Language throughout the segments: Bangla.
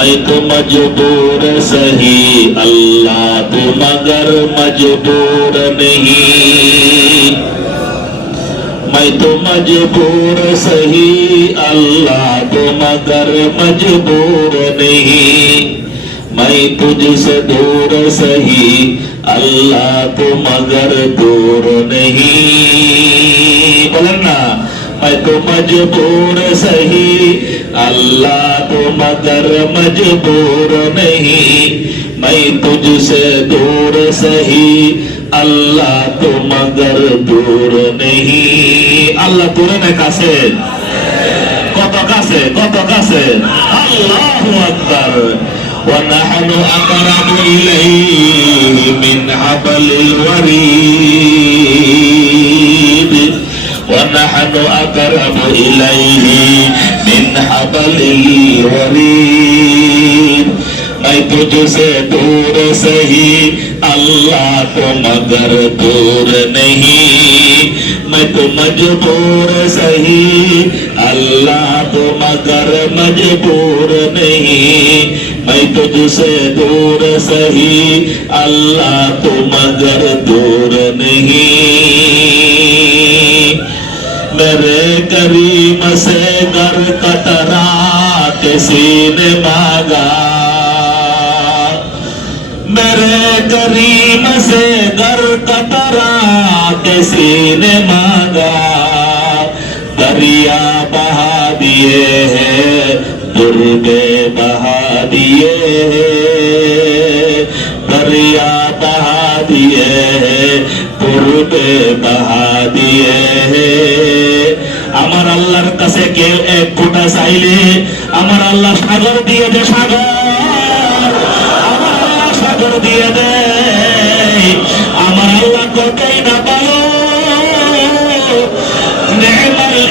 میں تو مجبور سہی اللہ تو مگر مجبور نہیں میں تو مجبور سہی اللہ تو مگر مجبور نہیں میں تجھ سے دور سہی اللہ تو مگر دور نہیں بولنا मैं तो मजबूर सही अल्लाह तो मगर मजबूर नहीं मैं तुझसे दूर सही আল্লাহ তো মগর দূর নেহি আল্লাহ দূরে না কাছে কত কাছে কত কাছে আল্লাহু আকবার ونحن أقرب إليه من حبل الوريد ونحن أقرب إليه من حبل الوريد میں تجھ سے دور سہی اللہ کو مگر دور نہیں میں تو مجبور سہی اللہ کو مگر مجبور نہیں میں تجھ سے دور سہی اللہ کو مگر دور نہیں میرے کریم سے گر کٹرا کسی نے مانگا۔ میرے کریم سے گر کٹرا کسی نے مانگا۔ دریا بہا دیے ہیں درگے بہا دیے دریا بہا دیے ہیں درگے بہا কাছে কেউ এক ফোঁটা চাইলে আমার আল্লাহ সাগর দিয়ে দে, সাগর। আমার আল্লাহ সাগর দিয়ে দেয় আমার আল্লাহ কতই না পালো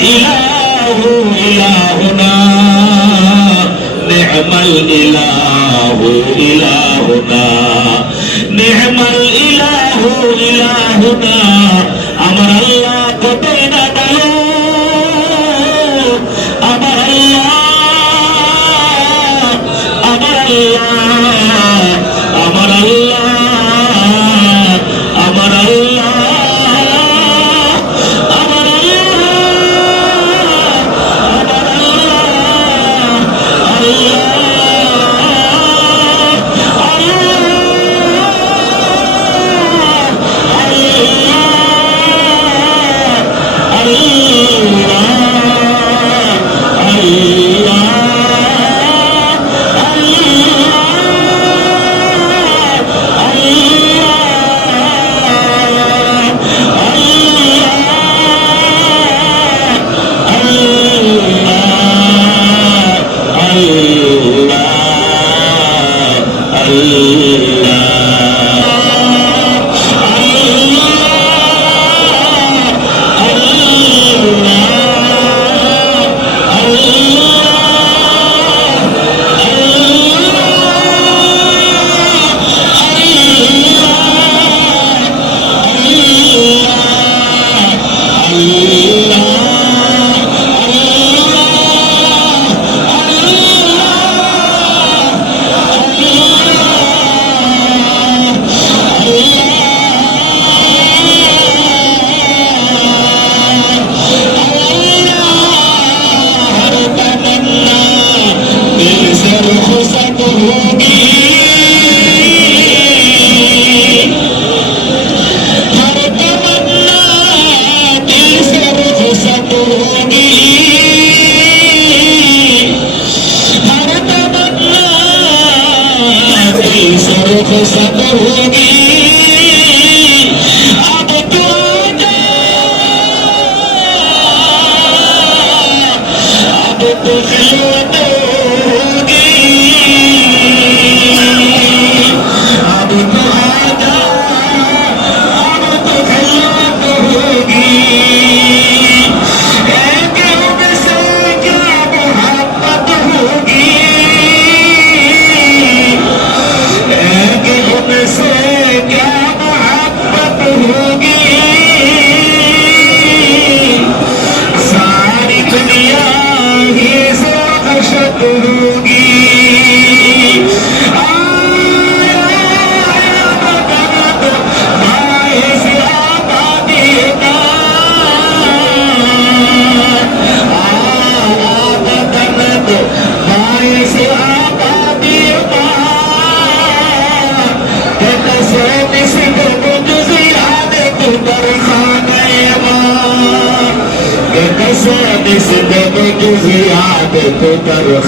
ইলাহু ইলাহু আমার আল্লাহ কতই না আমার दिल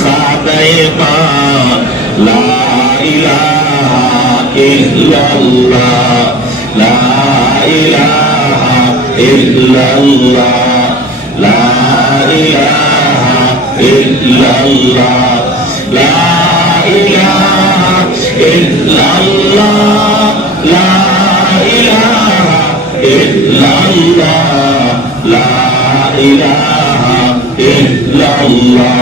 সাদায় মা লা ইলাহা ইল্লাল্লাহ, লা ইলাহা ইল্লাল্লাহ, লা ইলাহা ইল্লাল্লাহ, লা ইলাহা ইল্লাল্লাহ, লা ইলাহা ইল্লাল্লাহ, লা ইলাহা ইল্লাল্লাহ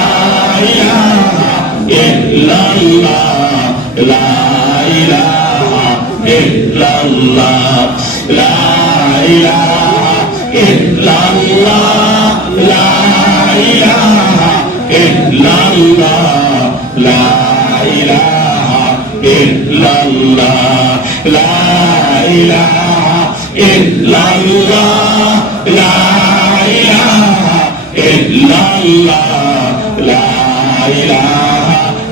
إله إلا الله لا إله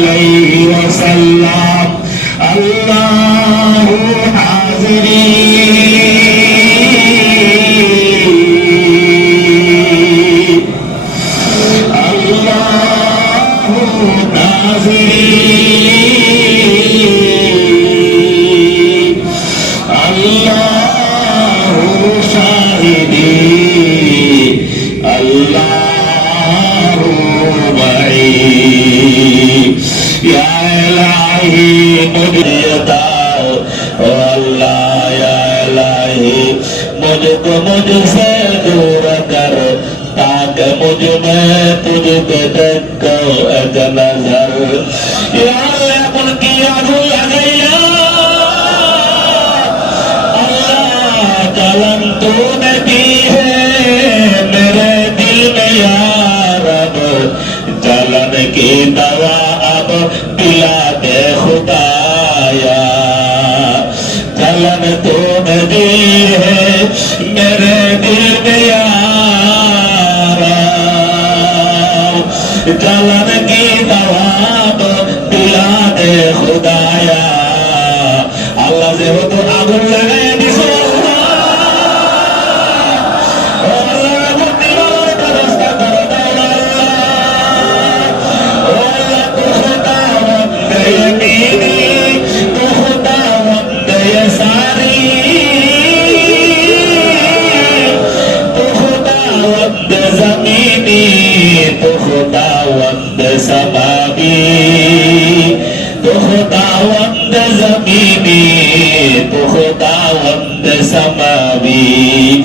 عليه وسلم الله حاضرين आलम तो नबी है मेरे दिल में जलन की दवा तो पिला दे खुदाया अल्लाह से زميني تخدع وند سماوي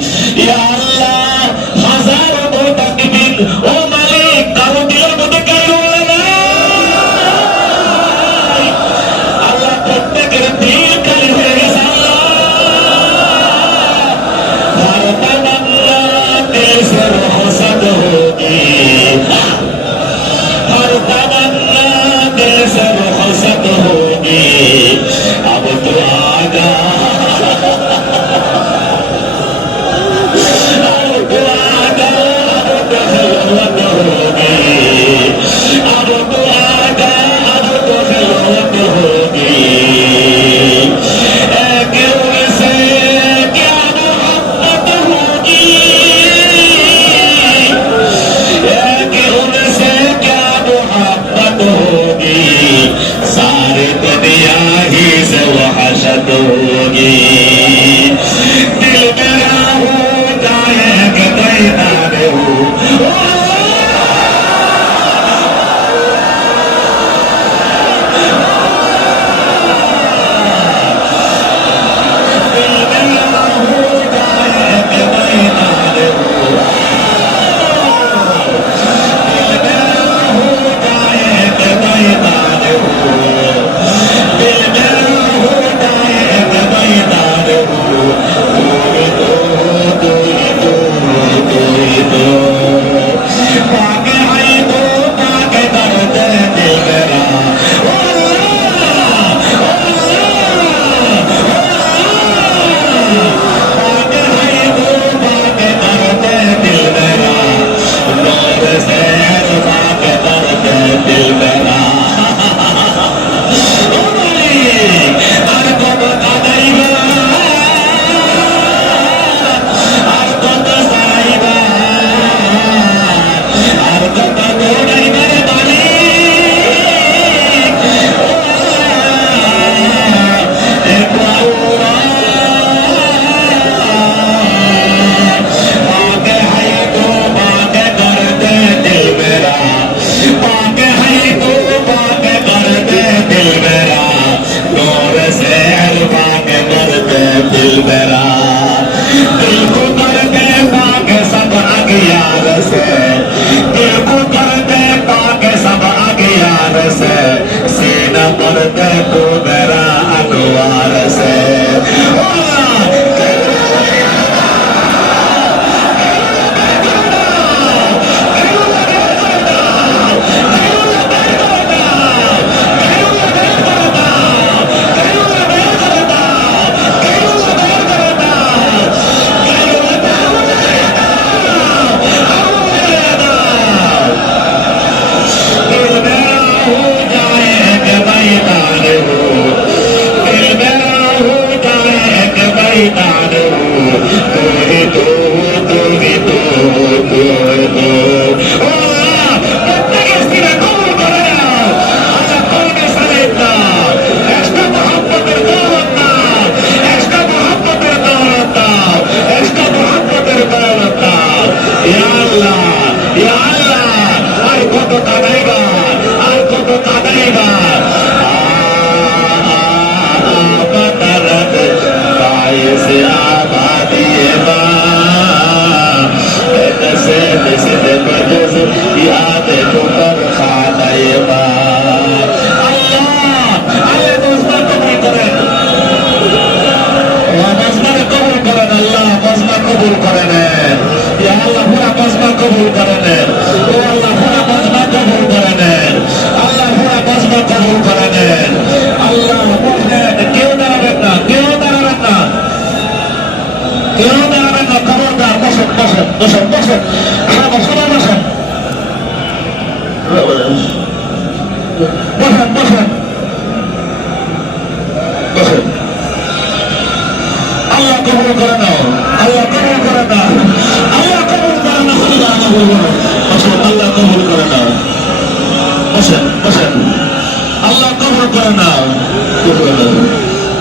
করে নাও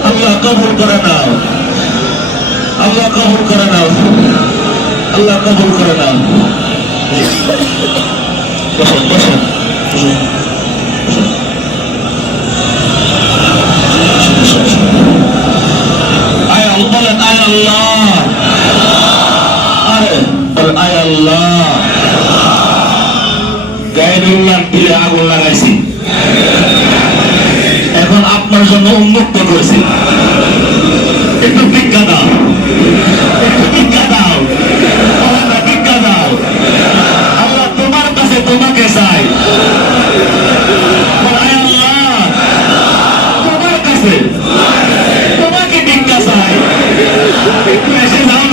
আল্লাহ কবর করে নাও। আল্লাহ কবর করে নাও। আল্লাহ কবর করে নাও। বসেন বসেন। আয় বলেন, আয় আল্লাহ। আরে আয় আল্লাহ। পীরে আগুন লাগাইছি। আপনার জন্য উন্মুক্ত করেছি। একটু ভিক্ষা দাও। একটু ভিক্ষা দাও। না, ভিক্ষা দাও। আল্লাহ তোমার কাছে তোমাকে চাই। আল্লাহ তোমার কাছে তোমাকে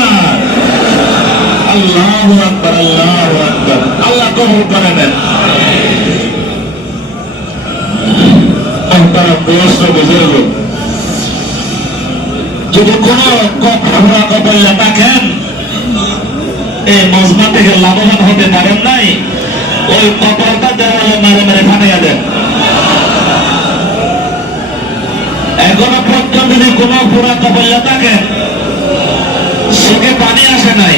না। আল্লাহ আল্লাহ আল্লাহ দোষ বুঝুর্গ যদি কোন কপড়া কপাল্লা থাকেন এই মজমা থেকে লাভবান হতে পারেন নাই ওই কপালটা দেওয়ালে মেরে মেরে ফাটাইয়া দেন এখনও পর্যন্ত যদি কোনো পুরা কপাল্লা থাকেন চোখে পানি আসে নাই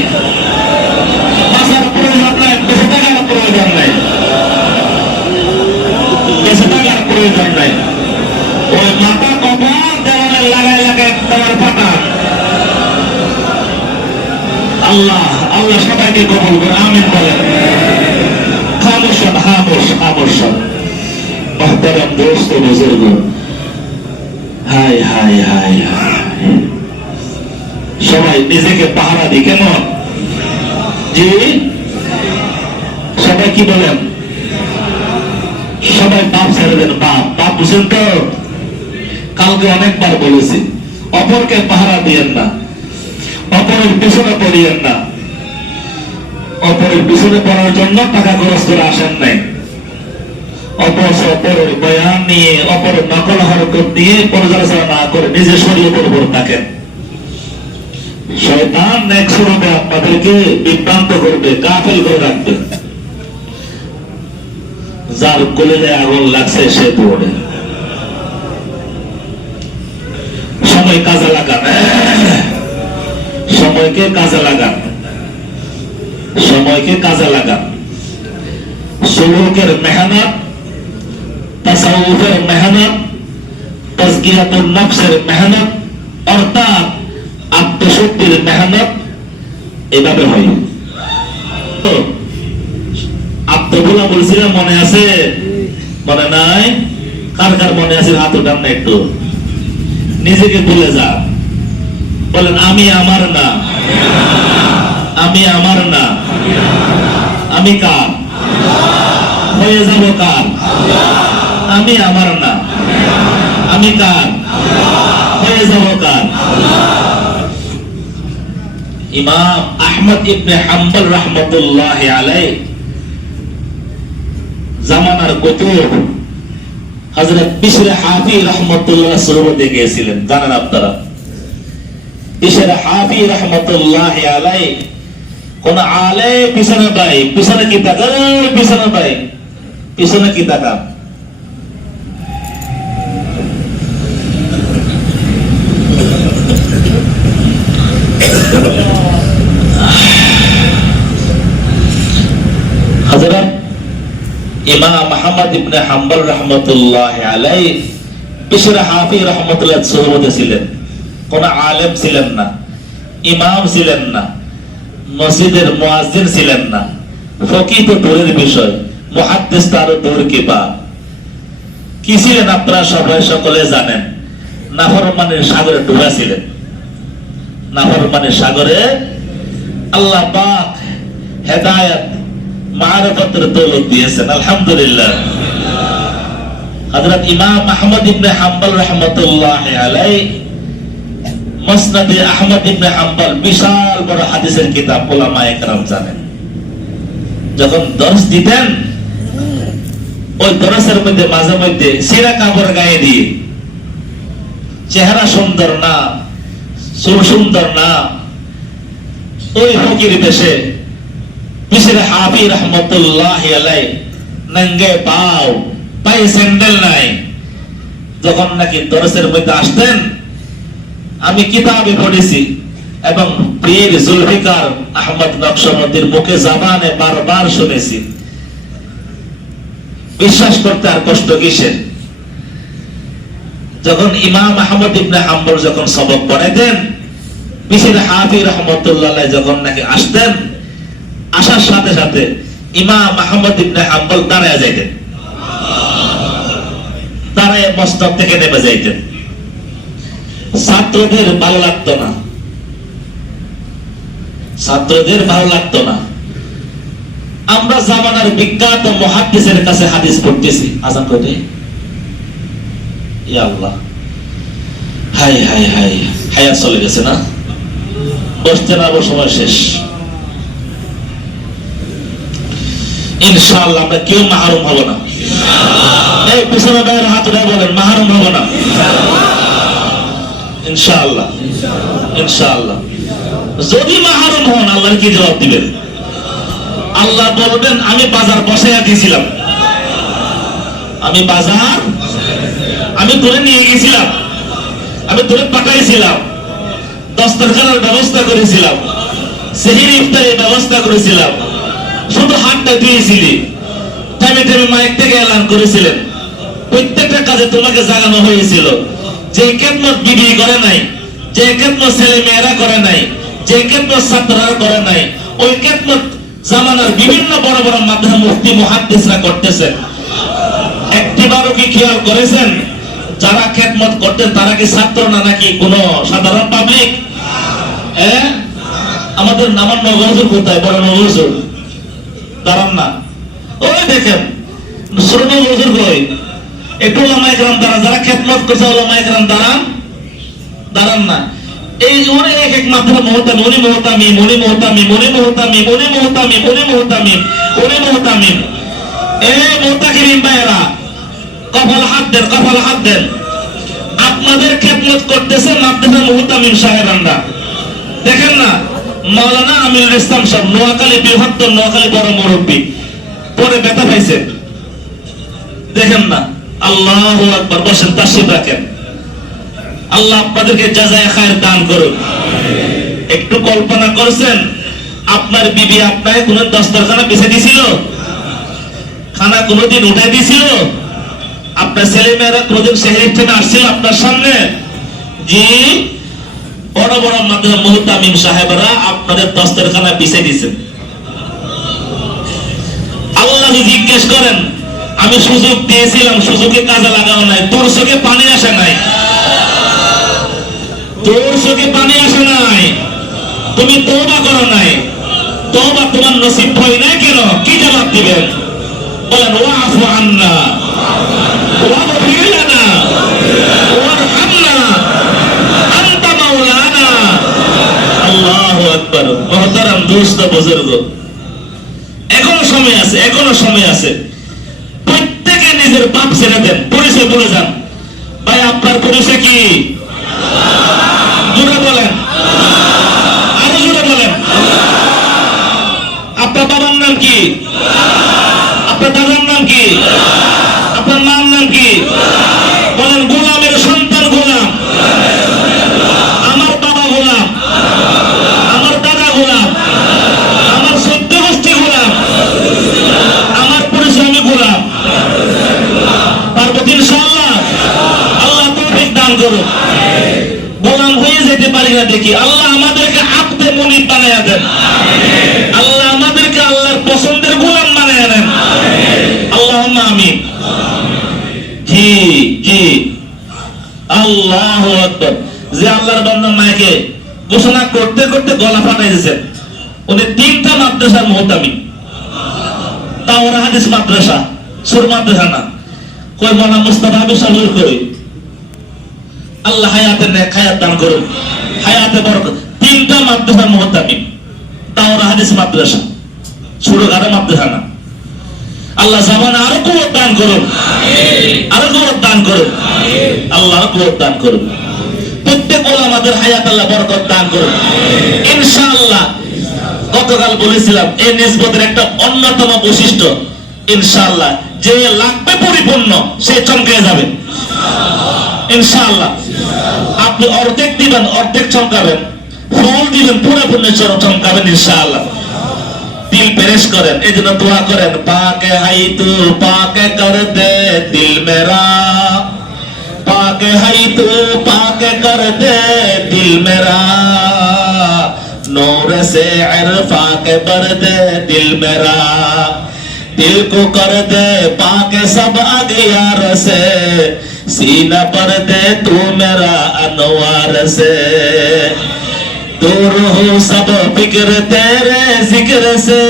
বাঁচার প্রয়োজন নাই বেঁচে থাকার প্রয়োজন নাই বেঁচে থাকার প্রয়োজন নাই আল্লাহ আল্লাহ সবাইকে কবল করে আমিন বলেন। সবাই নিজেকে পাহারা কেমন? জি? সবাই কি বলেন? সবাই বাপ ছেড়ে দেন, বাপ। বাপ বুঝেন তো? কালকে অনেকবার বলেছি, অপরকে পাহারা দিয়েন না। অপরের পিছনে পড়িয়েন না। অপরের পিছনে পড়ার জন্য টাকা খরচ করে আসেন নাই। অপর অপরের বয়ান নিয়ে, অপরের নকল হরকত পর্যালোচনা না করে নিজে উপর থাকেন। শয়তান আপনাদেরকে বিভ্রান্ত করবে, গাফেল করে রাখবে। যার কলেজে আগুন লাগছে, সে দৌড়ে। সময় কাজে লাগান সময়কে কাজে লাগান। সময়কে কাজে লাগান। সুলুকের মেহনত, তাসাউফের মেহনত তজকিয়াতুল নফসের মেহনত, অর্থাৎ আত্মশক্তির মেহনত, এভাবে হয়। আত্মগুলা বলছিলাম, মনে আছে? মনে নাই? কার কার মনে আছে? হাত উঠান না একটু। নিজেকে ভুলে যা। বলেন, আমি আমার না। আমি আমার না। আমি কার? হয়ে যাব কার? আমি আমার না। আমি কার? হয়ে যাব কার? ইমাম আহমদ ইবনে হাম্বল রহমতুল্লাহ আলাই জামানার কুতুব হযরত বিশর হাফি রহমতুল্লাহ সুরবতে গিয়েছিলেন। জানেন আপনারা? বিশর হাফি রহমতুল্লাহ আলাই কোন আলে পিছনে পাই পিছনে কি তাকান পিছনে পাই পিছনে কি মোহাম্মদ ইবনে হাম্বল রহমতুল্লাহ আলাই বিশর হাফি রহমতুল্লাহ সুরবতে ছিলেন। কোন আলেম ছিলেন না, ইমাম ছিলেন না, মসজিদের মুয়াজ্জিন ছিলেন না। ফকি তো দূরের বিষয়, মুহাদ্দিস তো দূর কি বা? কি ছিলেন আপনারা সবাই সকলে জানেন। নাফরমানের সাগরে ডুবা ছিলেন। নাফরমানের সাগরে আল্লাহ পাক হেদায়েত মারফতের দৌলত দিয়েছেন, আলহামদুলিল্লাহ। হযরত ইমাম আহমদ ইবনে হাম্বল রাহমাতুল্লাহ আলাইহি মসনাদে আহমদ ইবনে হাম্বল বিশাল বড় হাদিসের কিতাব ওলামা একরাম জানেন। যখন দর্শ দিতেন, ওই দরসের মধ্যে, মাঝে মধ্যে সেরা কাপড় গায়ে দিয়ে, চেহারা সুন্দর না সুর সুন্দর না, ওই ফকির দেশে বিশের হাফি রহমতুল্লাহ আলাই নঙ্গে পাও, পায়ে স্যান্ডেল নাই। যখন নাকি দরসের মধ্যে আসতেন আমি কিতাবে পড়েছি এবং পীর জুলফিকার আহমদ নকশবন্দির মুখে জাবানে বারবার শুনেছি। বিশ্বাস করতে আর কষ্ট কিসের? যখন ইমাম আহমদ ইবনে হাম্বল যখন সবক পড়াইতেন বিশের হাফি রহমতুল্লাহ যখন নাকি আসতেন, আসার সাথে সাথে ইমাম আহমদ ইবনে হাম্বল দাঁড়ায় যাইতেন। দাঁড়ায় মস্তক থেকে নেমে যাইতেন। ছাত্রদের ভালো লাগতো না। ছাত্রদের ভালো লাগতো না। আমরা জামানার বিখ্যাত মহাদ্দিসের কাছে হাদিস পড়তেছি। আজান ইয়া আল্লাহ। হাই হাই হাই হায়াত চলে গেছে না? বসতে না সময় শেষ। ইনশাআল্লাহ আমরা কেউ মাহরুম হব না। এই পিছনে হাত উঠে বলেন, মাহরুম হব না। ইনশাআল্লাহ। ইনশাআল্লাহ। যদি মাহরুম হন, আল্লাহর কি জবাব দিবেন? আল্লাহ বলবেন, আমি বাজার বসাইয়া দিয়েছিলাম। আমি বাজার, আমি তোরে নিয়ে গেছিলাম। আমি তোরে পাঠাইছিলাম। দস্তরখানার ব্যবস্থা করেছিলাম। সেহির ইফতারের ব্যবস্থা করেছিলাম। শুধু হাতটা দিয়েছিলি টাইমে টাইমে মাইক থেকে এলান করেছিলেন। প্রত্যেকটা কাজে তোমাকে জাগানো হয়েছিল। যে কেতমত বিবি করে নাই, যে কেতমত ছেলে মেয়েরা করে নাই, যে কেতমত ছাত্ররা করে নাই, ওই কেতমত জামানার বিভিন্ন বড় বড় মাধ্যম মুফতি, মুহাদ্দিসরা করতেছেন। একটিবারও কি খেয়াল করেছেন? যারা খেদমত করতেন, তারা কি ছাত্র না নাকি কোন সাধারণ পাবলিক হ্যাঁ আমাদের নামান নগরজুর কোথায়? বড় নগরজুর দাঁড়ান না। ওই দেখেন ছোট নগরজুর এই মহতামি আপনাদের খেদমত করতেছে দেখেন না, মাওলানা আমিরুল ইসলাম সাহেব, নোয়াখালী বৃহত্তর নোয়াখালী বড় মুরব্বী, পরে ব্যথা পাইছেন দেখেন না। আল্লাহ আকবার বসেন তাসিব রাখেন। আল্লাহ আপনাদেরকে জাজায় খায়ের দান করুন। একটু কল্পনা করছেন, আপনার বিবি আপনাকে কোন দস্তরখানা পিছিয়ে দিছিল খানা কোনোদিন উঠে দিছিল আপনার ছেলে মেয়েরা কোনোদিন শহরের থেকে আসছিল আপনার সামনে? জি, বড় বড় মাধ্যমে মুহতামিম সাহেবরা আপনাদের দস্তরখানা পিছিয়ে দিয়েছেন। আল্লাহ জিজ্ঞেস করেন আমি সুযোগ দিয়েছিলাম সুযোগে কাজে লাগানো নাই। তোর চোখে পানি আসে নাই। তোর চোখে পানি আসে নাই। তুমি তওবা করো নাই। তওবা তোমার নসিব হয় নাই কেন? কি জবাব দিবেন? বলেন আন্না। ওয়ারহামনা আনতা মাওলানা। আল্লাহু আকবার। মুহতারাম এখনও সময় আছে এখনও সময় আছে প্রত্যেকে নিজের পাপ ছেড়ে দেন পরিচয় বলে যান ভাই আপনার পরিচয় কি জোরে বলেন আরও জোরে বলেন আপনার বাবার নাম কি আপনার দাদার নাম কি আপনার মার নাম কি বলেন গোলামের সন্তান গোলাম আমার বাবা গোলাম আমার দাদা গোলাম আমার সত্য গোষ্ঠী গোলাম আমার পরিচয় আমি গোলাম পার্বতী ইনশাআল্লাহ আল্লাহ তৌফিক দান করুন গোলাম হয়ে যেতে পারি না দেখি আল্লাহ আমাদেরকে আপতে মনিব বানায়া দেন আল্লাহ আমাদেরকে আল্লাহর পছন্দের গোলাম বানায়া দেন আল্লাহ আমিন জি জি আল্লাহ আকবর যে আল্লাহর বান্দা মায়কে ঘোষণা করতে করতে গলা ফাটাই দিয়েছেন উনি তিনটা মাদ্রাসার মোহতামি। তাওরা হাদিস মাদ্রাসা সুর মাদ্রাসা না। কই মনা মুস্তাফা বিশালুর কই? আল্লাহ হায়াতের নেক হায়াত দান করুন। হায়াতে বরকত। তিনটা মাদ্রাসার মোহতামি। তাওরা হাদিস মাদ্রাসা ছোটখাটো মাদ্রাসা না। আল্লাহ জামানে আরও কুয়ার দান করুন। আরও কুয়ার দান করুন। আল্লাহ কুয়ার দান করুন। ওলামাদের হায়াত আল্লাহ বরকত দান করুন। ইনশাআল্লাহ, গতকাল বলেছিলাম এই নিসবতের একটা অন্যতম বৈশিষ্ট্য। ইনশাআল্লাহ, যে লাগবে পরিপূর্ণ, সে চমকে যাবে। ইনশাআল্লাহ, আপনি অর্ধেক দিবেন, অর্ধেক চমকাবেন। ফল দিবেন পুরোপুরি চমকাবেন, ইনশাআল্লাহ। দিল পেরেশ করেন, এই জন্য দোয়া করেন, পাকে হাই তু পাকে কর দে, দিল মেরা। پاک ہے تو پاک کر دے دل میرا۔ نور سے عرفا کے بر دے دل میرا۔ دل کو کر دے پاک سب اگیار سے۔ سینہ پر دے تو میرا انوار سے۔ دور ہو سب فکر تیرے ذکر سے۔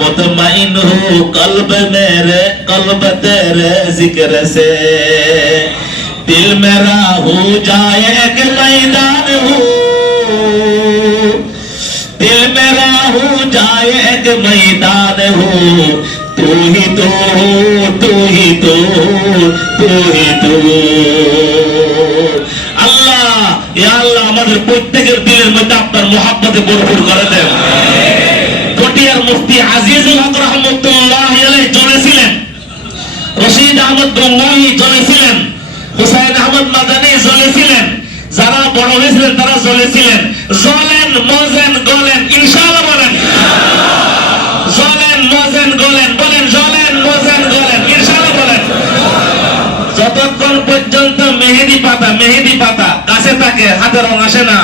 مطمئن ہو قلب میرے، قلب تیرے ذکر سے۔ دل میرا ہو جائے ایک میدان ہو۔ دل میرا ہو جائے ایک میدان ہو۔ تو ہی تو ہو تو ہی تو تو ہی تو۔ আল্লাহ ইয়া আল্লাহ আমাদের প্রত্যেকের দিলের মধ্যে আপনার মোহাম্মতে ভরপুর করে দেন পটিয়ার মুফতি আজিজুল হক রহমতুল্লাহ জ্বলেছিলেন রশিদ আহমদ ব্রহ্মী জ্বলেছিলেন হুসাইন আহমদ মাদানী জ্বলেছিলেন যারা বড় হয়েছিলেন তারা জ্বলেছিলেন জ্বলেন মজেন, গলেন, ইনশাআল্লাহ বলেন। জ্বলেন মজেন, গলেন, বলেন জ্বলেন মজেন, গলেন, ইনশাআল্লাহ বলেন। যতক্ষণ পর্যন্ত মেহেদি পাতা মেহেদি পাতা গাছে থাকে, হাতে রং আসে না।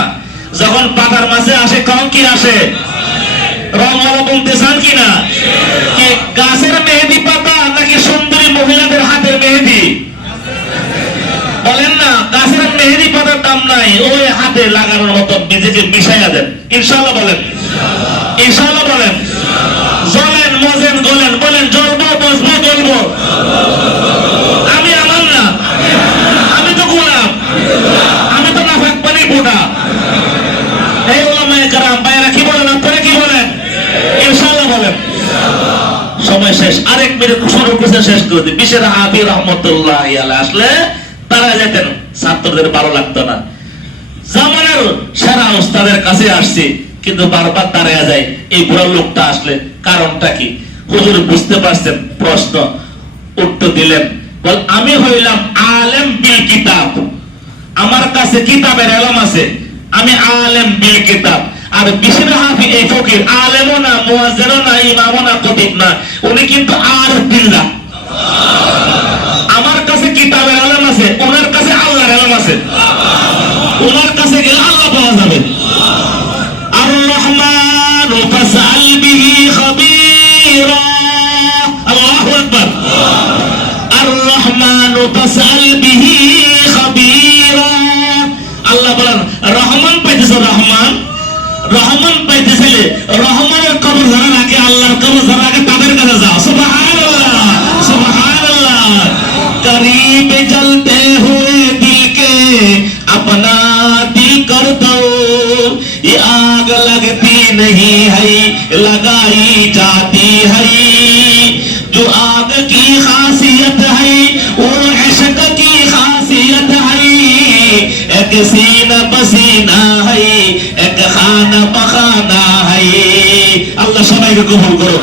যখন পাতার মাঝে আসে কম কি আসে। রং বলতে চান কিনা? কি গাছের মেহেদি পাতা নাকি সুন্দরী মহিলাদের হাতের মেহেদি? বলেন না, গাছের মেহেদি পাতার দাম নাই, ওই হাতে লাগানোর মতো নিজেকে মিশাইয়া দেন। ইনশাল্লাহ বলেন। ইনশাল্লাহ বলেন জ্বলেন মজেন গলেন বলেন জ্বলবো বসবো গলবো আমি আমার না আমি তো গোলাম আমি তো না ফাঁক পানি ফোটা এই ওলামায়ে কারাম ভাইয়েরা কি বলেন আপনারা কি বলেন ইনশাআল্লাহ বলেন সময় শেষ আরেক মিনিট শুরু করতে শেষ করে দিই বিশের হাবি রহমতুল্লাহ আসলে তারা যেতেন, ছাত্রদের ভালো লাগতো না। জামানের সেরা ওস্তাদের কাছে আসছি, কিন্তু বারবার দাঁড়ায় যায়, এই বুড়া লোকটা আসলে কারণটা কি? হুজুর বুঝতে পারছেন, প্রশ্ন, উত্তর দিলেন। বল, আমি হইলাম আলেম বিল কিতাব। আমার কাছে কিতাবের এলাম আছে। আমি আলেম বিল কিতাব। আর বিশের হাফি এই ফকির, আলেমও না, মুয়াজ্জিনও না, ইমামও না কতিব না, উনি কিন্তু আর বিল্লা আমার কাছে কিতাবের আলেম আছে, ওনার কাছে আল্লাহর আলেম আছে। রহমানের কবর যারা আগে আল্লাহর কবর যারা আগে তাদের কাছে যাও قریب ہوئے دل کے اپنا دل کر دو۔ یہ آگ لگتی نہیں ہے، لگائی جاتی ہے۔ جو آگ کی خاصیت ہے، وہ عشق کی خاصیت ہے۔ ایک سینہ پسینہ ہے আল্লাহ সবাইকে কবুল করো